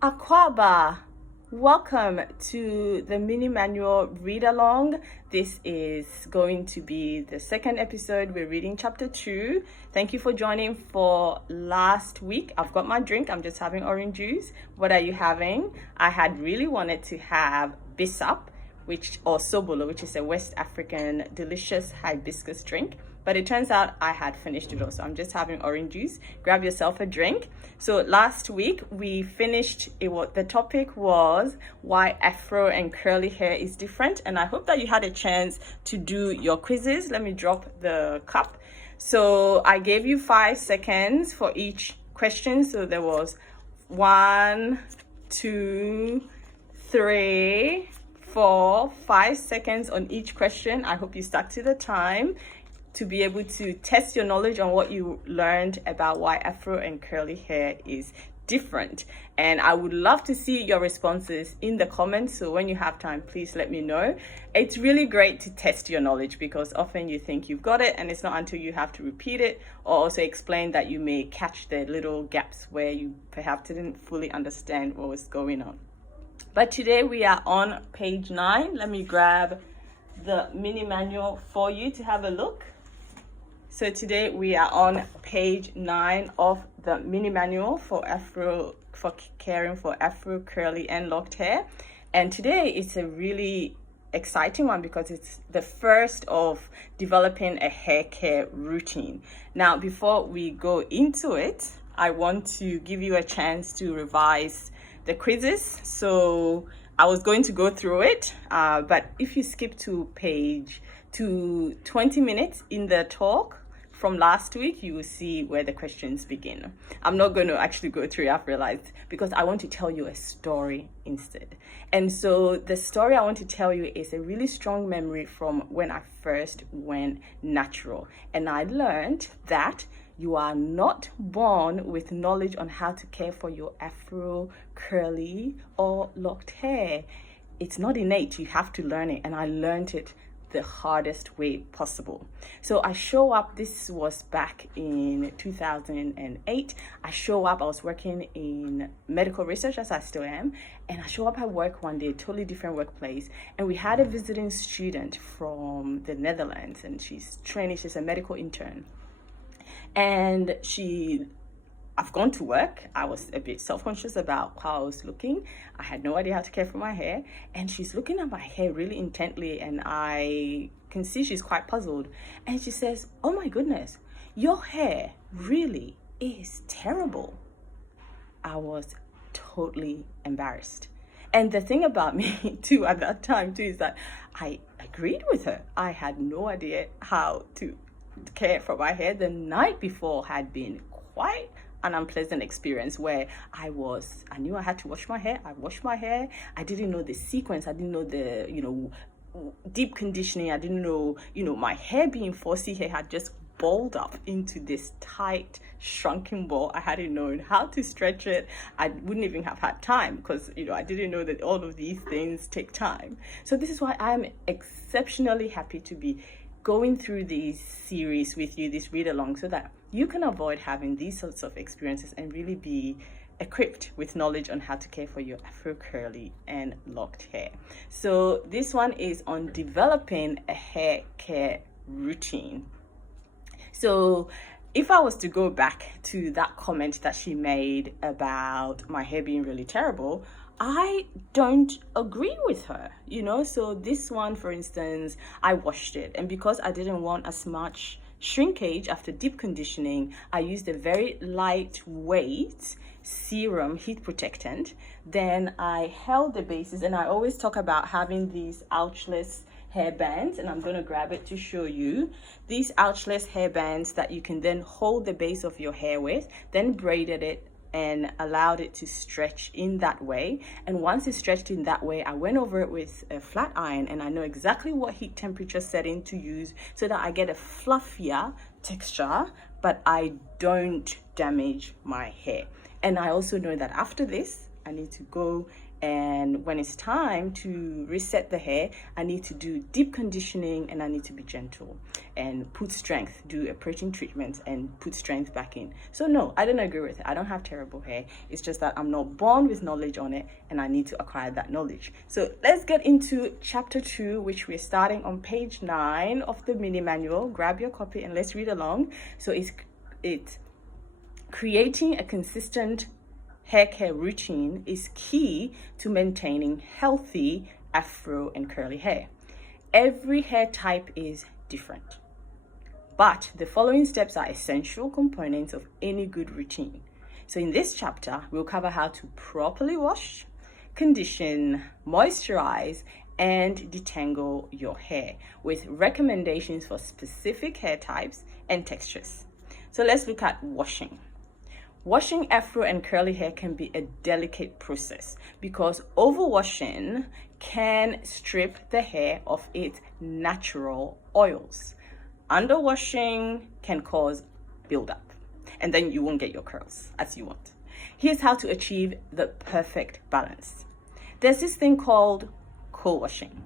Akwaba, welcome to the mini manual read along. This is going to be the second episode. We're reading chapter 2. Thank you for joining for last week. I've got my drink. I'm just having orange juice. What are you having? I had really wanted to have bisap, or sobolo, which is a West African delicious hibiscus drink. But it turns out I had finished it all, so I'm just having orange juice. Grab yourself a drink. So last week we finished it. The topic was why afro and curly hair is different, and I hope that you had a chance to do your quizzes. Let me drop the cup. So I gave you 5 seconds for each question. So there was 1, 2, 3, 4, 5 seconds on each question. I hope you stuck to the time to be able to test your knowledge on what you learned about why afro and curly hair is different. And I would love to see your responses in the comments. So when you have time, please let me know. It's really great to test your knowledge because often you think you've got it and it's not until you have to repeat it or also explain that you may catch the little gaps where you perhaps didn't fully understand what was going on. But today we are on page 9. Let me grab the mini manual for you to have a look. So today we are on page 9 of the mini manual for caring for afro, curly, and locked hair. And today it's a really exciting one because it's the first of developing a hair care routine. Now, before we go into it, I want to give you a chance to revise the quizzes. So I was going to go through it, but if you skip to 20 minutes in the talk from last week, you will see where the questions begin. I'm not going to actually go through it, I've realized, because I want to tell you a story instead. And so the story I want to tell you is a really strong memory from when I first went natural. And I learned that you are not born with knowledge on how to care for your afro, curly, or locked hair. It's not innate. You have to learn it. And I learned it the hardest way possible. So I show up, this was back in 2008. I was working in medical research, as I still am. And I show up at work one day, totally different workplace. And we had a visiting student from the Netherlands, and she's a medical intern. And I've gone to work. I was a bit self-conscious about how I was looking. I had no idea how to care for my hair. And she's looking at my hair really intently, and I can see she's quite puzzled. And she says, "Oh my goodness, your hair really is terrible." I was totally embarrassed. And the thing about me too at that time too is that I agreed with her. I had no idea how to care for my hair. The night before had been quite an unpleasant experience where I knew I had to wash my hair. I washed my hair. I didn't know the sequence. I didn't know the, deep conditioning. I didn't know, my hair being 4C hair had just balled up into this tight, shrunken ball. I hadn't known how to stretch it. I wouldn't even have had time because, I didn't know that all of these things take time. So this is why I'm exceptionally happy to be going through these series with you, this read along, so that you can avoid having these sorts of experiences and really be equipped with knowledge on how to care for your afro, curly, and locked hair. So this one is on developing a hair care routine. So if I was to go back to that comment that she made about my hair being really terrible, I don't agree with her, So this one, for instance, I washed it, and because I didn't want as much shrinkage after deep conditioning, I used a very lightweight serum heat protectant. Then I held the bases, and I always talk about having these ouchless hair bands, and I'm going to grab it to show you these ouchless hair bands that you can then hold the base of your hair with, then braided it and allowed it to stretch in that way. And once it stretched in that way, I went over it with a flat iron, and I know exactly what heat temperature setting to use so that I get a fluffier texture, but I don't damage my hair. And I also know that after this, I need to go And when it's time to reset the hair, I need to do deep conditioning and I need to be gentle and put strength, do a protein treatment and put strength back in. So no, I don't agree with it. I don't have terrible hair. It's just that I'm not born with knowledge on it and I need to acquire that knowledge. So let's get into chapter 2, which we're starting on page 9 of the mini manual. Grab your copy and let's read along. So it's creating a consistent hair care routine is key to maintaining healthy afro and curly hair. Every hair type is different, but the following steps are essential components of any good routine. So in this chapter, we'll cover how to properly wash, condition, moisturize, and detangle your hair with recommendations for specific hair types and textures. So let's look at washing. Washing afro and curly hair can be a delicate process because overwashing can strip the hair of its natural oils. Underwashing can cause buildup, and then you won't get your curls as you want. Here's how to achieve the perfect balance. There's this thing called co-washing.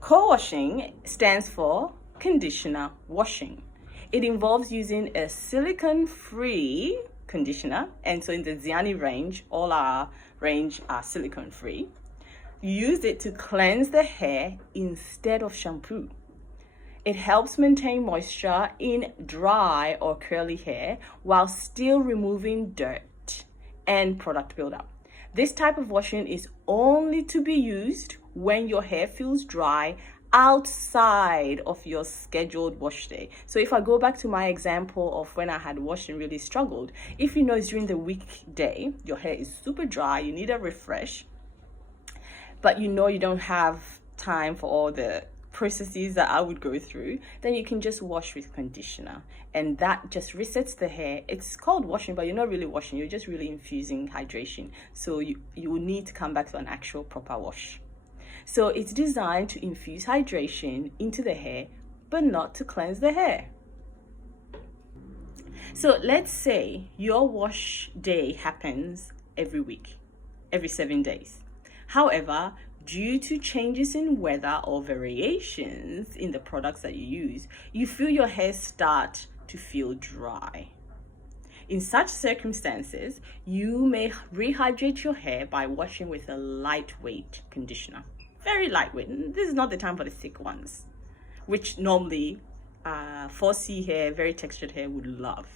Co-washing stands for conditioner washing. It involves using a silicone-free conditioner, and so in the Dzeani range, all our range are silicone free. Use it to cleanse the hair instead of shampoo. It helps maintain moisture in dry or curly hair while still removing dirt and product buildup. This type of washing is only to be used when your hair feels dry outside of your scheduled wash day. So if I go back to my example of when I had washed and really struggled, if you know it's during the weekday, your hair is super dry, you need a refresh, but you know you don't have time for all the processes that I would go through, then you can just wash with conditioner and that just resets the hair. It's called washing, but you're not really washing, you're just really infusing hydration. So you will need to come back to an actual proper wash. So it's designed to infuse hydration into the hair, but not to cleanse the hair. So let's say your wash day happens every week, every 7 days. However, due to changes in weather or variations in the products that you use, you feel your hair start to feel dry. In such circumstances, you may rehydrate your hair by washing with a lightweight conditioner. Very lightweight. This is not the time for the thick ones, which normally 4C hair, very textured hair would love.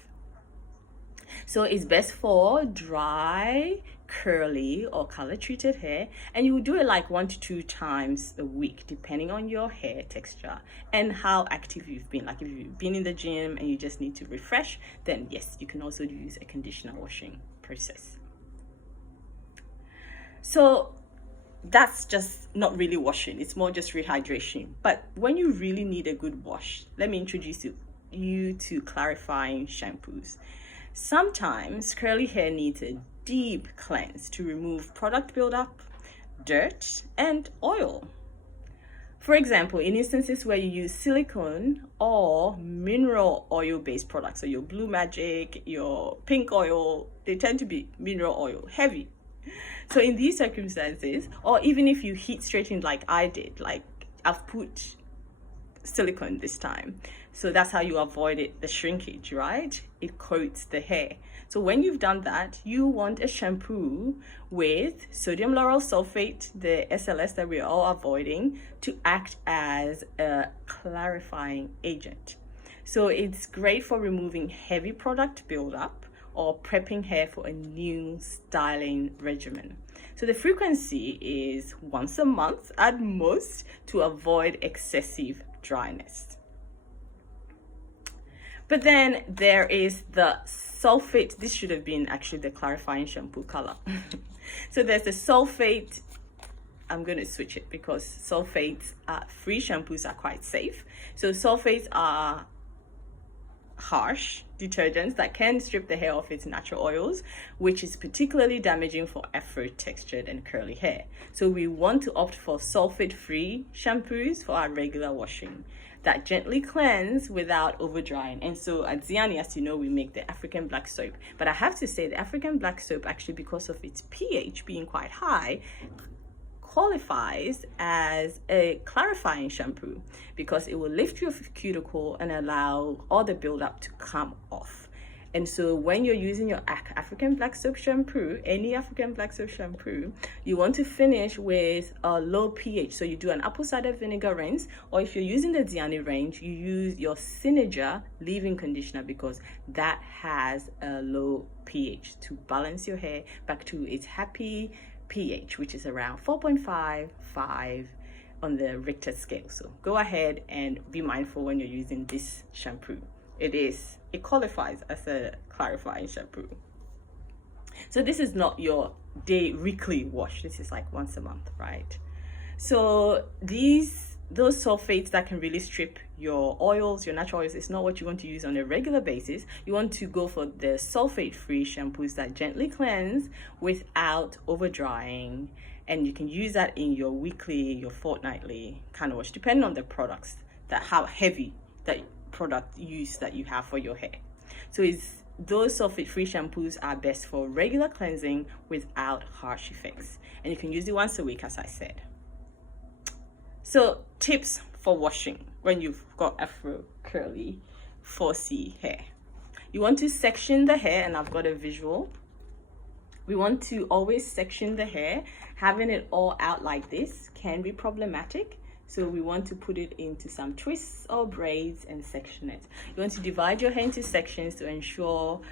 So it's best for dry, curly, or color treated hair, and you will do it like 1 to 2 times a week, depending on your hair texture and how active you've been. Like if you've been in the gym and you just need to refresh, then yes, you can also use a conditioner washing process. So that's just not really washing, it's more just rehydration. But when you really need a good wash, let me introduce you to clarifying shampoos. Sometimes curly hair needs a deep cleanse to remove product buildup, dirt, and oil. For example, in instances where you use silicone or mineral oil based products, so your Blue Magic, your pink oil, they tend to be mineral oil heavy. So in these circumstances, or even if you heat straighten like I did, like I've put silicone this time, so that's how you avoid it, the shrinkage, right? It coats the hair. So when you've done that, you want a shampoo with sodium lauryl sulfate, the SLS that we're all avoiding, to act as a clarifying agent. So it's great for removing heavy product buildup or prepping hair for a new styling regimen. So the frequency is once a month at most to avoid excessive dryness. But then there is the sulfate. This should have been actually the clarifying shampoo color. So there's the sulfate. I'm going to switch it because sulfates, free shampoos are quite safe. So sulfates are harsh detergents that can strip the hair of its natural oils, which is particularly damaging for afro-textured and curly hair. So we want to opt for sulfate-free shampoos for our regular washing. that gently cleanse without over drying. And so at Dzeani, as you know, we make the African black soap. But I have to say the African black soap, actually, because of its pH being quite high, qualifies as a clarifying shampoo because it will lift your cuticle and allow all the buildup to come off. And so when you're using your African black soap shampoo, any African black soap shampoo, you want to finish with a low pH. So you do an apple cider vinegar rinse, or if you're using the Dzeani range, you use your Signature leave-in conditioner because that has a low pH to balance your hair back to its happy pH, which is around 4.5 on the Richter scale. So go ahead and be mindful when you're using this shampoo. It qualifies as a clarifying shampoo. So this is not your weekly wash. This is like once a month, right? So those sulfates that can really strip your oils, your natural oils, is not what you want to use on a regular basis. You want to go for the sulfate-free shampoos that gently cleanse without over drying. And you can use that in your weekly, your fortnightly kind of wash, depending on the products, how heavy that product use that you have for your hair. So those sulfate-free shampoos are best for regular cleansing without harsh effects. And you can use it once a week, as I said. So tips for washing when you've got Afro curly 4C hair. You want to section the hair, and I've got a visual. We want to always section the hair. Having it all out like this can be problematic. So we want to put it into some twists or braids and section it. You want to divide your hair into sections to ensure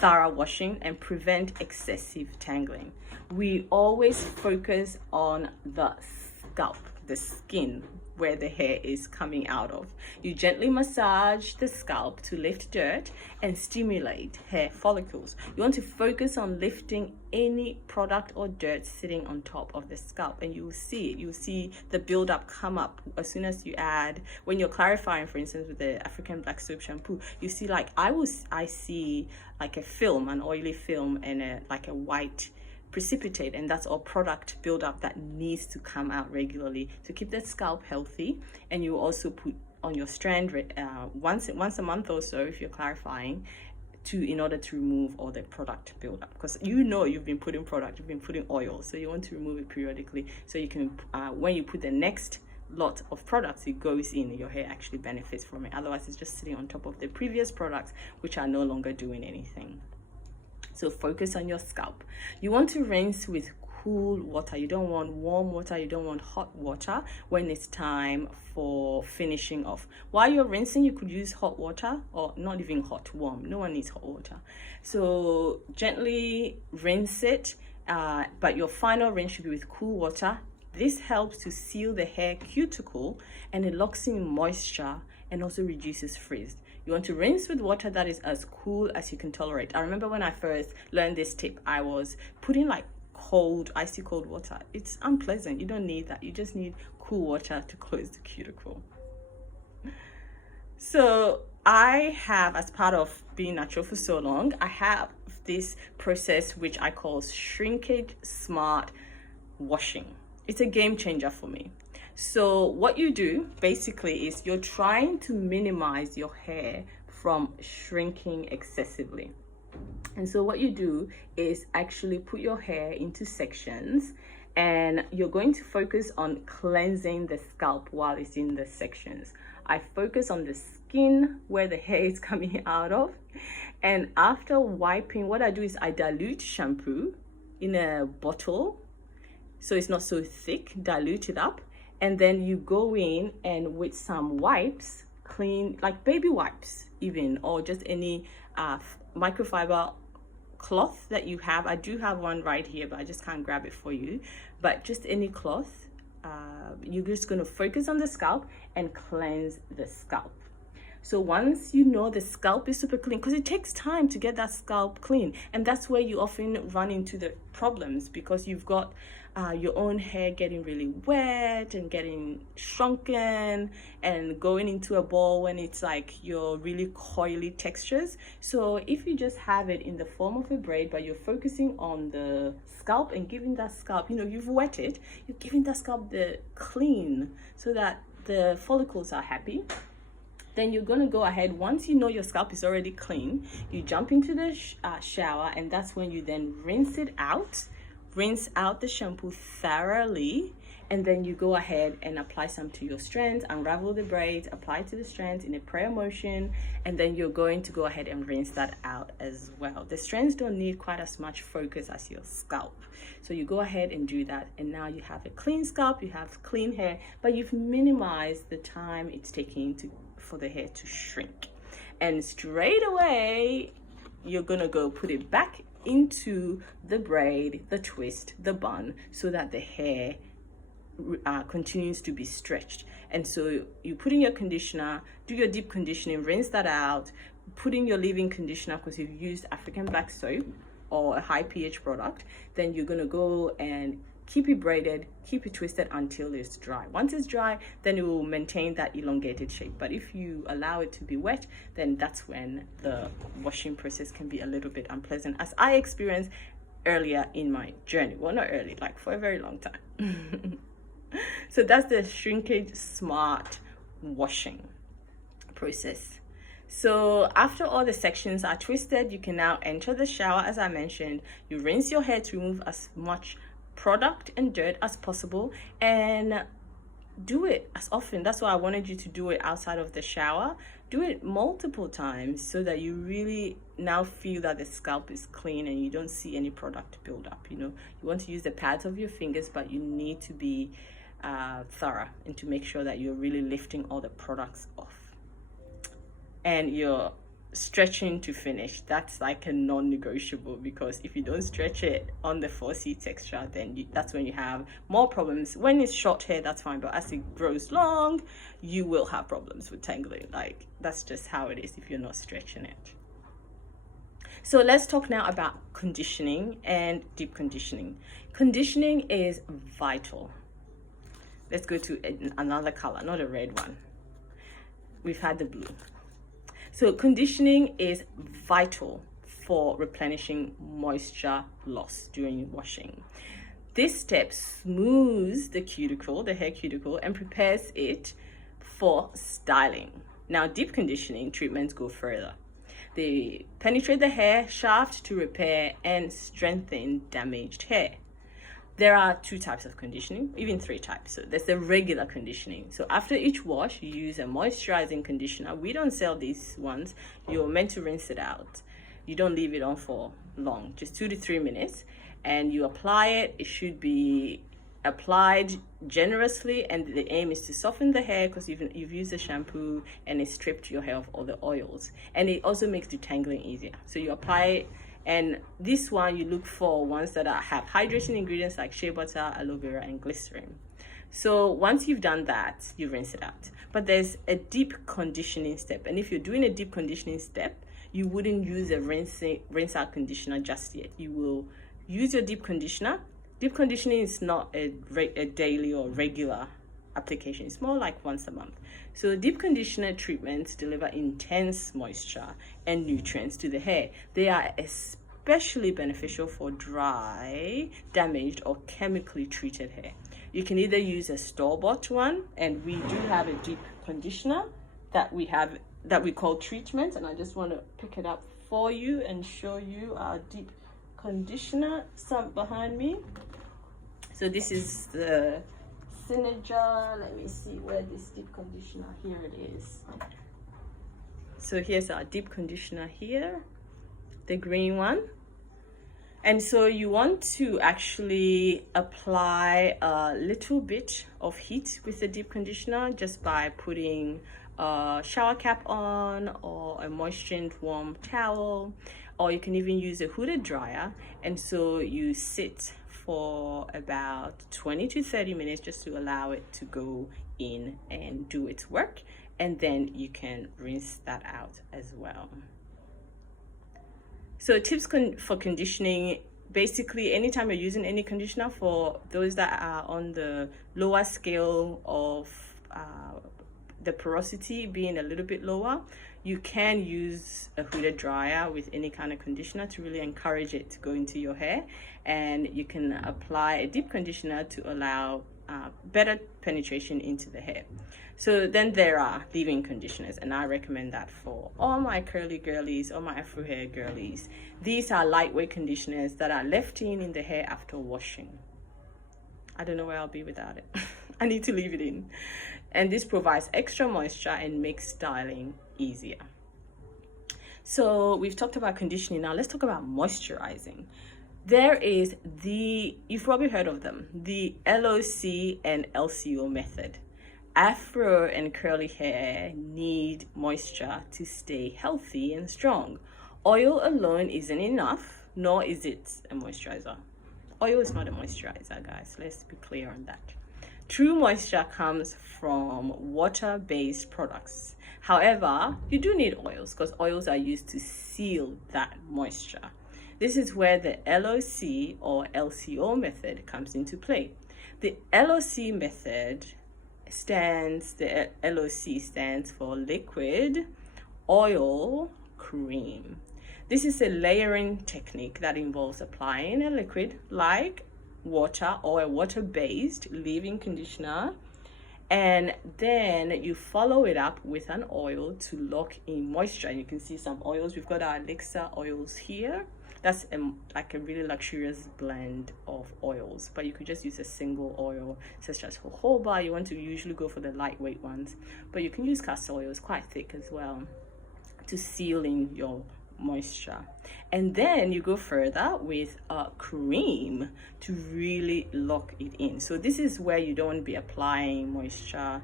thorough washing and prevent excessive tangling. We always focus on the scalp, the skin, where the hair is coming out of. You gently massage the scalp to lift dirt and stimulate hair follicles. You want to focus on lifting any product or dirt sitting on top of the scalp, and you will see it. You will see the buildup come up as soon as you add, when you're clarifying, for instance, with the African black soap shampoo, you see, like I see like a film, an oily film, and like a white precipitate, and that's all product buildup that needs to come out regularly to keep the scalp healthy. And you also put on your strand once a month or so if you're clarifying, in order to remove all the product buildup, because you've been putting product, you've been putting oil, so you want to remove it periodically so you can when you put the next lot of products, it goes in, your hair actually benefits from it. Otherwise it's just sitting on top of the previous products, which are no longer doing anything. So focus on your scalp. You want to rinse with cool water. You don't want warm water, you don't want hot water when it's time for finishing off. While you're rinsing, you could use hot water, or not even hot, warm. No one needs hot water. So gently rinse it, but your final rinse should be with cool water. This helps to seal the hair cuticle, and it locks in moisture and also reduces frizz. You want to rinse with water that is as cool as you can tolerate. I remember when I first learned this tip, I was putting like icy cold water. It's unpleasant. You don't need that. You just need cool water to close the cuticle. So I have, as part of being natural for so long, I have this process which I call shrinkage smart washing. It's a game changer for me. So what you do basically is you're trying to minimize your hair from shrinking excessively. And so what you do is actually put your hair into sections, and you're going to focus on cleansing the scalp while it's in the sections. I focus on the skin where the hair is coming out of, and after wiping, what I do is I dilute shampoo in a bottle so it's not so thick, dilute it up, and then you go in and with some wipes, clean, like baby wipes even, or just any microfiber cloth that you have. I do have one right here, but I just can't grab it for you. But just any cloth, you're just going to focus on the scalp and cleanse the scalp. So once you know the scalp is super clean, because it takes time to get that scalp clean, and that's where you often run into the problems, because you've got your own hair getting really wet and getting shrunken and going into a ball when it's like your really coily textures. So if you just have it in the form of a braid, but you're focusing on the scalp and giving that scalp, you've wet it, you're giving that scalp the clean so that the follicles are happy. Then you're going to go ahead, once you know your scalp is already clean, you jump into the shower, and that's when you then rinse it out. Rinse out the shampoo thoroughly, and then you go ahead and apply some to your strands, unravel the braids, apply to the strands in a prayer motion, and then you're going to go ahead and rinse that out as well. The strands don't need quite as much focus as your scalp. So you go ahead and do that, and now you have a clean scalp, you have clean hair, but you've minimized the time it's taking for the hair to shrink. And straight away, you're gonna go put it back into the braid, the twist, the bun, so that the hair continues to be stretched. And so you put in your conditioner, do your deep conditioning, rinse that out, put in your leave-in conditioner because you've used African black soap or a high pH product. Then you're gonna go and keep it braided, keep it twisted until it's dry. Once it's dry, then it will maintain that elongated shape. But if you allow it to be wet, then that's when the washing process can be a little bit unpleasant, as I experienced earlier in my journey. Well, not early, like for a very long time. So that's the shrinkage smart washing process. So after all the sections are twisted, you can now enter the shower. As I mentioned, you rinse your hair to remove as much product and dirt as possible, and do it as often. That's why I wanted you to do it outside of the shower. Do it multiple times so that you really now feel that the scalp is clean and you don't see any product build up. You know, you want to use the pads of your fingers, but you need to be thorough and to make sure that you're really lifting all the products off. And you're stretching to finish. That's like a non-negotiable, because if you don't stretch it on the 4C texture, then that's when you have more problems. When it's short hair, that's fine, but as it grows long, you will have problems with tangling. Like, that's just how it is if you're not stretching it. So let's talk now about conditioning and deep conditioning. Conditioning is vital. Let's go to another color, not a red one. We've had the blue. So conditioning is vital for replenishing moisture loss during washing. This step smooths the cuticle, the hair cuticle, and prepares it for styling. Now, deep conditioning treatments go further. They penetrate the hair shaft to repair and strengthen damaged hair. There are 2 types of conditioning, even 3 types. So there's the regular conditioning. So after each wash, you use a moisturizing conditioner. We don't sell these ones. You're meant to rinse it out. You don't leave it on for long, just 2 to 3 minutes. And you apply it. It should be applied generously, and the aim is to soften the hair because you've used the shampoo and it stripped your hair of all the oils. And it also makes detangling easier. So you apply it. And this one, you look for ones that have hydrating ingredients like shea butter, aloe vera, and glycerin. So once you've done that, you rinse it out. But there's a deep conditioning step. And if you're doing a deep conditioning step, you wouldn't use a rinse out conditioner just yet. You will use your deep conditioner. Deep conditioning is not a daily or regular application. It's more like once a month. So deep conditioner treatments deliver intense moisture and nutrients to the hair. They are especially beneficial for dry, damaged, or chemically treated hair. You can either use a store-bought one, and we do have a deep conditioner that we call treatment, and I just want to pick it up for you and show you our deep conditioner behind me. So this is the Synerger. Let me see where this deep conditioner, here it is. So here's our deep conditioner here, the green one. And so you want to actually apply a little bit of heat with the deep conditioner just by putting a shower cap on or a moistened warm towel, or you can even use a hooded dryer. And so you sit for about 20 to 30 minutes just to allow it to go in and do its work, and then you can rinse that out as well. So tips for conditioning: basically anytime you're using any conditioner, for those that are on the lower scale of the porosity being a little bit lower, You can use a hooded dryer with any kind of conditioner to really encourage it to go into your hair, and you can apply a deep conditioner to allow better penetration into the hair. So then there are leave-in conditioners, and I recommend that for all my curly girlies, all my afro hair girlies. These are lightweight conditioners that are left in the hair after washing. I don't know where I'll be without it. I need to leave it in. And this provides extra moisture and makes styling easier. So we've talked about conditioning. Now let's talk about moisturizing. There is you've probably heard of them, the LOC and LCO method. Afro and curly hair need moisture to stay healthy and strong. Oil alone isn't enough, nor is it a moisturizer. Oil is not a moisturizer, guys. Let's be clear on that. True moisture comes from water-based products. However, you do need oils because oils are used to seal that moisture. This is where the LOC or LCO method comes into play. The LOC method the LOC stands for liquid, oil, cream. This is a layering technique that involves applying a liquid like water or a water-based leave-in conditioner, and then you follow it up with an oil to lock in moisture. And you can see some oils. We've got our elixir oils here. That's like a really luxurious blend of oils, but you could just use a single oil such as jojoba. You want to usually go for the lightweight ones, but you can use castor oil. It's quite thick as well to seal in your moisture. And then you go further with a cream to really lock it in. So this is where you don't want to be applying moisture,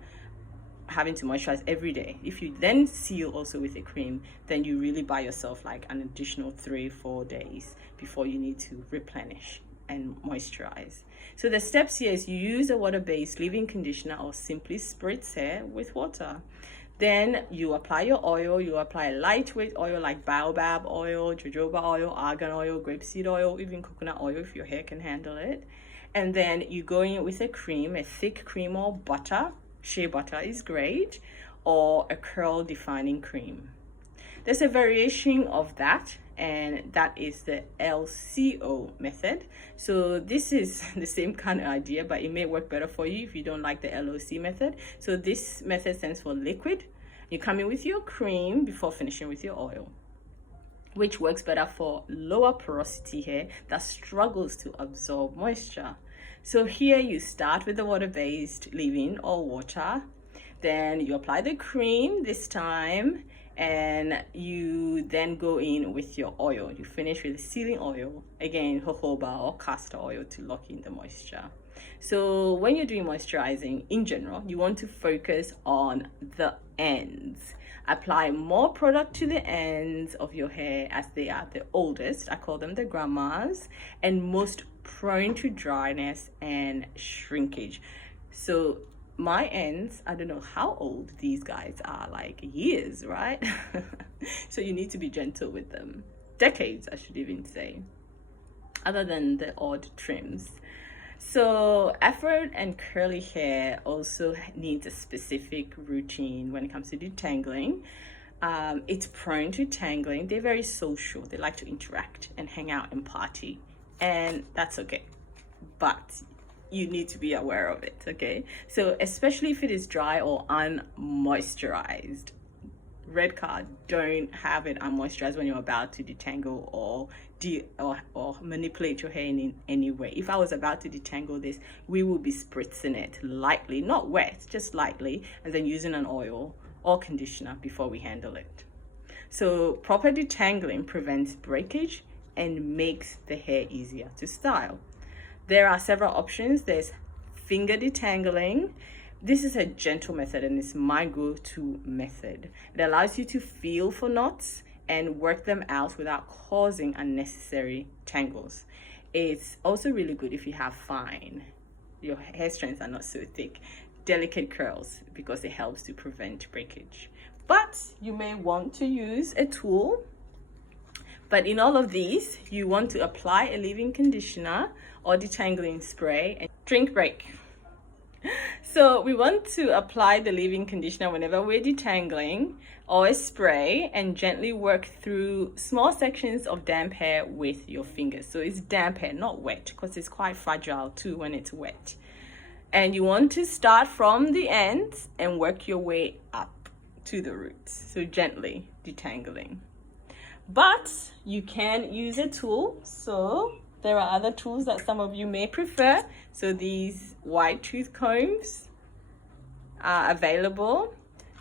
having to moisturize every day. If you then seal also with a cream, then you really buy yourself like an additional 3-4 days before you need to replenish and moisturize. So the steps here is you use a water-based leave-in conditioner or simply spritz hair with water. Then you apply your oil. You apply a lightweight oil like baobab oil, jojoba oil, argan oil, grapeseed oil, even coconut oil if your hair can handle it. And then you go in with a cream, a thick cream or butter. Shea butter is great, or a curl defining cream. There's a variation of that, and that is the LCO method. So this is the same kind of idea, but it may work better for you if you don't like the LOC method. So this method stands for liquid. You come in with your cream before finishing with your oil, which works better for lower porosity hair that struggles to absorb moisture. So here you start with the water-based leave-in or water, then you apply the cream this time, and you then go in with your oil. You finish with the sealing oil, again jojoba or castor oil to lock in the moisture. So when you're doing moisturizing in general, you want to focus on the ends. Apply more product to the ends of your hair as they are the oldest. I call them the grandmas, and most prone to dryness and shrinkage. So my ends, I don't know how old these guys are, like years, right? So you need to be gentle with them. Decades, I should even say, other than the odd trims. So afro and curly hair also needs a specific routine when it comes to detangling. It's prone to tangling. They're very social. They like to interact and hang out and party, and that's okay, but you need to be aware of it, okay? So especially if it is dry or unmoisturized. Red card, don't have it unmoisturized when you're about to detangle or manipulate your hair in any way. If I was about to detangle this, we will be spritzing it lightly, not wet, just lightly, and then using an oil or conditioner before we handle it. So proper detangling prevents breakage and makes the hair easier to style. There are several options. There's finger detangling. This is a gentle method and it's my go-to method. It allows you to feel for knots and work them out without causing unnecessary tangles. It's also really good if you have your hair strands are not so thick, delicate curls, because it helps to prevent breakage. But you may want to use a tool. But in all of these, you want to apply a leave-in conditioner or detangling spray and drink break. So we want to apply the leave-in conditioner whenever we're detangling, or a spray, and gently work through small sections of damp hair with your fingers. So it's damp hair, not wet, because it's quite fragile too when it's wet. And you want to start from the ends and work your way up to the roots. So gently detangling. But you can use a tool. So there are other tools that some of you may prefer. So these wide tooth combs are available.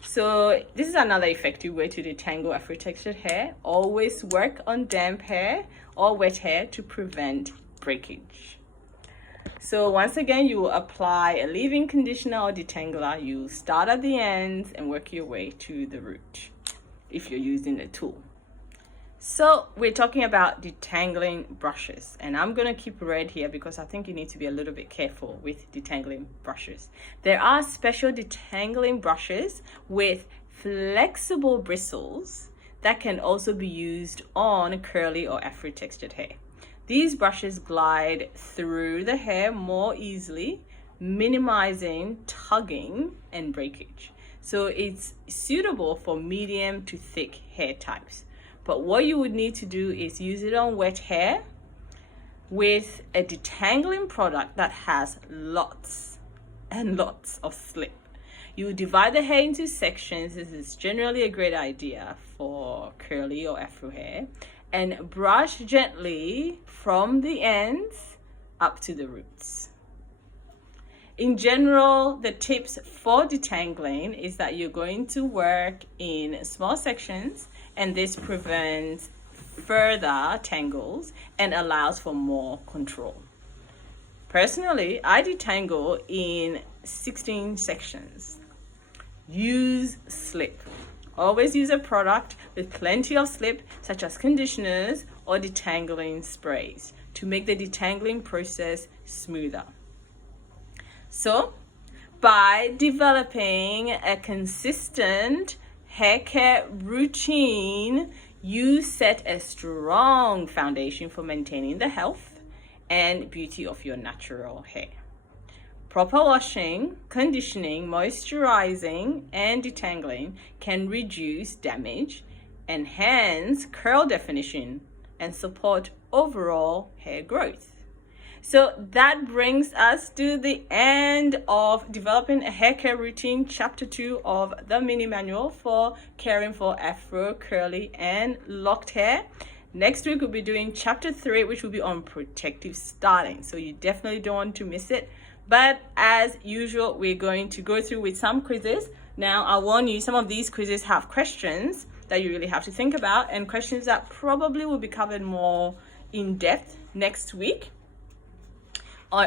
So this is another effective way to detangle Afro-textured hair. Always work on damp hair or wet hair to prevent breakage. So once again, you will apply a leave-in conditioner or detangler. You start at the ends and work your way to the root if you're using a tool. So we're talking about detangling brushes, and I'm going to keep red here because I think you need to be a little bit careful with detangling brushes. There are special detangling brushes with flexible bristles that can also be used on curly or Afro-textured hair. These brushes glide through the hair more easily, minimizing tugging and breakage. So it's suitable for medium to thick hair types. But what you would need to do is use it on wet hair with a detangling product that has lots and lots of slip. You divide the hair into sections. This is generally a great idea for curly or afro hair. And brush gently from the ends up to the roots. In general, the tips for detangling is that you're going to work in small sections, and this prevents further tangles and allows for more control. Personally, I detangle in 16 sections. Use slip. Always use a product with plenty of slip, such as conditioners or detangling sprays, to make the detangling process smoother. So, by developing a consistent hair care routine, you set a strong foundation for maintaining the health and beauty of your natural hair. Proper washing, conditioning, moisturizing, and detangling can reduce damage, enhance curl definition, and support overall hair growth. So that brings us to the end of developing a hair care routine, chapter 2 of the mini manual for caring for afro, curly, and locked hair. Next week, we'll be doing chapter 3, which will be on protective styling. So you definitely don't want to miss it. But as usual, we're going to go through with some quizzes. Now, I warn you, some of these quizzes have questions that you really have to think about, and questions that probably will be covered more in depth next week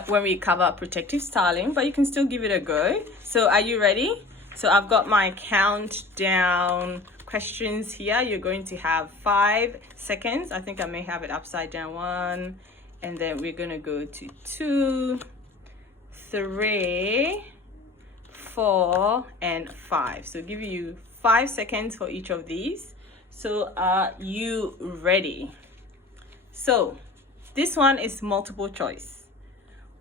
when we cover protective styling, but you can still give it a go. So are you ready? So I've got my countdown questions here. You're going to have 5 seconds. I think I may have it upside down. 1, and then we're going to go to 2, 3, 4, and 5. So give you 5 seconds for each of these. So are you ready? So this one is multiple choice.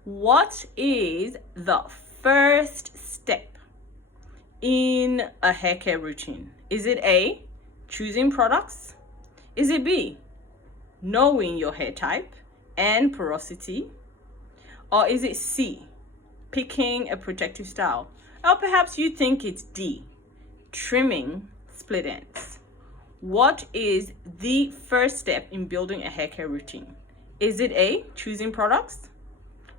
What is the first step in a hair care routine? Is it A, choosing products? Is it B, knowing your hair type and porosity? Or is it C, picking a protective style? Or perhaps you think it's D, trimming split ends. What is the first step in building a hair care routine? Is it A, choosing products?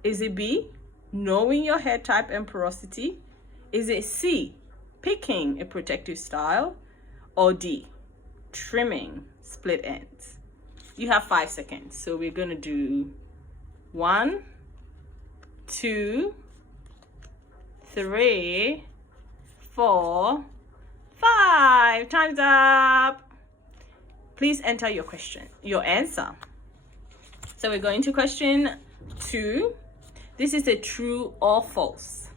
Is it B, knowing your hair type and porosity? Is it C, picking a protective style? Or D, trimming split ends? You have 5 seconds. So we're going to do 1, 2, 3, 4, 5. Time's up. Please enter your answer. So we're going to question 2. This is a true or false.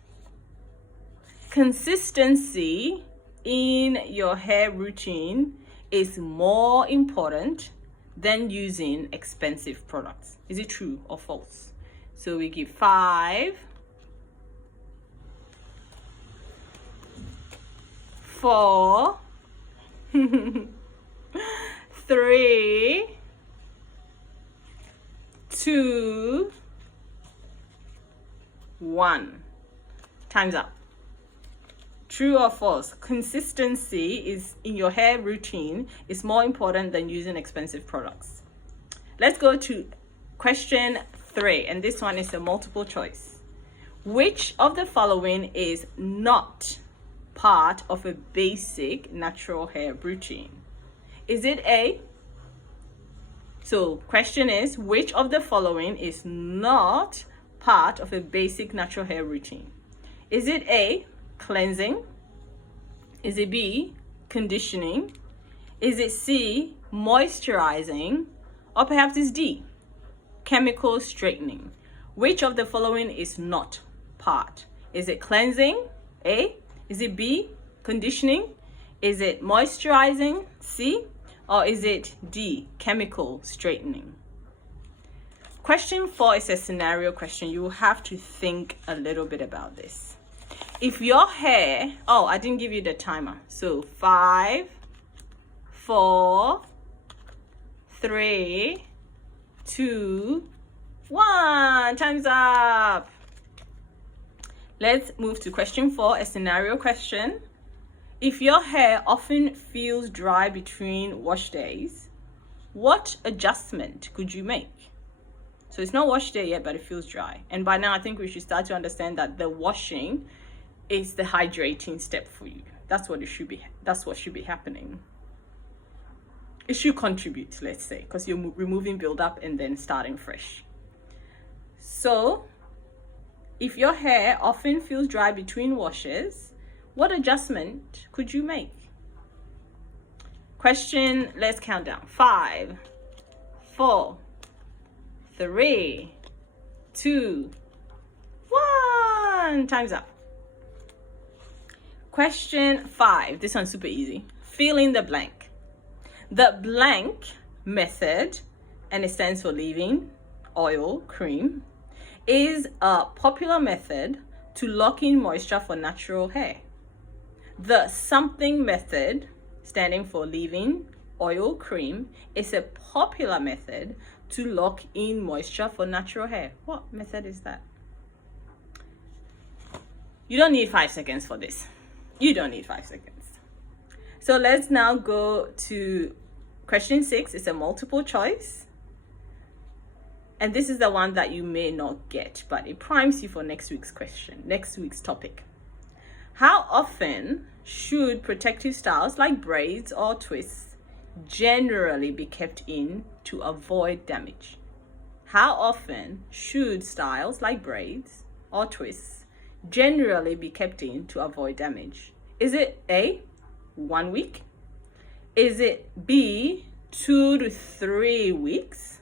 Consistency in your hair routine is more important than using expensive products. Is it true or false? So we give 5, 4, 3, 2, 1. Time's up. True or false? Consistency is in your hair routine is more important than using expensive products. Let's go to question 3, and this one is a multiple choice. Which of the following is not part of a basic natural hair routine? Is it A? So question is, which of the following is not part of a basic natural hair routine? Is it A, cleansing? Is it B, conditioning? Is it C, moisturizing? Or perhaps it's D, chemical straightening? Which of the following is not part? Is it cleansing? A. Is it B, conditioning? Is it moisturizing? C. Or is it D, chemical straightening? Question 4 is a scenario question. You will have to think a little bit about this. If your hair, I didn't give you the timer. So 5, 4, 3, 2, 1. Time's up. Let's move to question 4, a scenario question. If your hair often feels dry between wash days, what adjustment could you make? So it's not wash day yet, but it feels dry. And by now, I think we should start to understand that the washing is the hydrating step for you. That's what should be happening. It should contribute, let's say, because you're removing buildup and then starting fresh. So if your hair often feels dry between washes, what adjustment could you make? Question, let's count down. 5, 4, 3, 2, 1. Time's up. Question 5. This one's super easy. Fill in the blank. The blank method, and it stands for leave-in oil cream, is a popular method to lock in moisture for natural hair. The something method, standing for leave-in oil cream, is a popular method to lock in moisture for natural hair. What method is that? You don't need 5 seconds for this. You don't need 5 seconds. So let's now go to question 6. It's a multiple choice. And this is the one that you may not get, but it primes you for next week's question, next week's topic. How often should protective styles like braids or twists generally be kept in to avoid damage? How often should styles like braids or twists generally be kept in to avoid damage? Is it A, 1 week? Is it B, 2 to 3 weeks?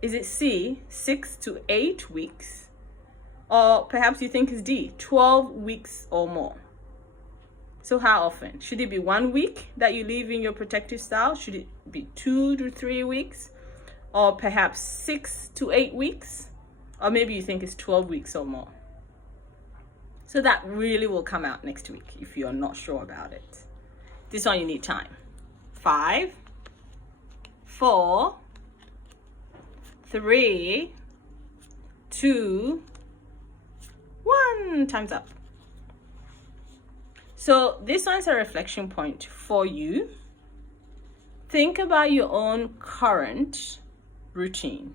Is it C, 6 to 8 weeks? Or perhaps you think it's D, 12 weeks or more. So how often? Should it be 1 week that you leave in your protective style? Should it be 2 to 3 weeks? Or perhaps 6 to 8 weeks? Or maybe you think it's 12 weeks or more. So that really will come out next week if you're not sure about it. This one you need time. 5, 4, 3, 2, 1. Time's up. So this one's a reflection point for you. Think about your own current routine.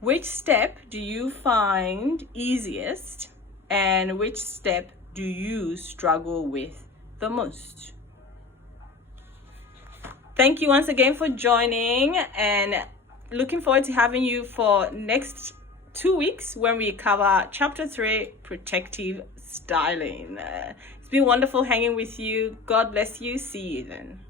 Which step do you find easiest, and which step do you struggle with the most? Thank you once again for joining, and looking forward to having you for next 2 weeks when we cover chapter 3, protective styling. It's been wonderful hanging with you. God bless you. See you then.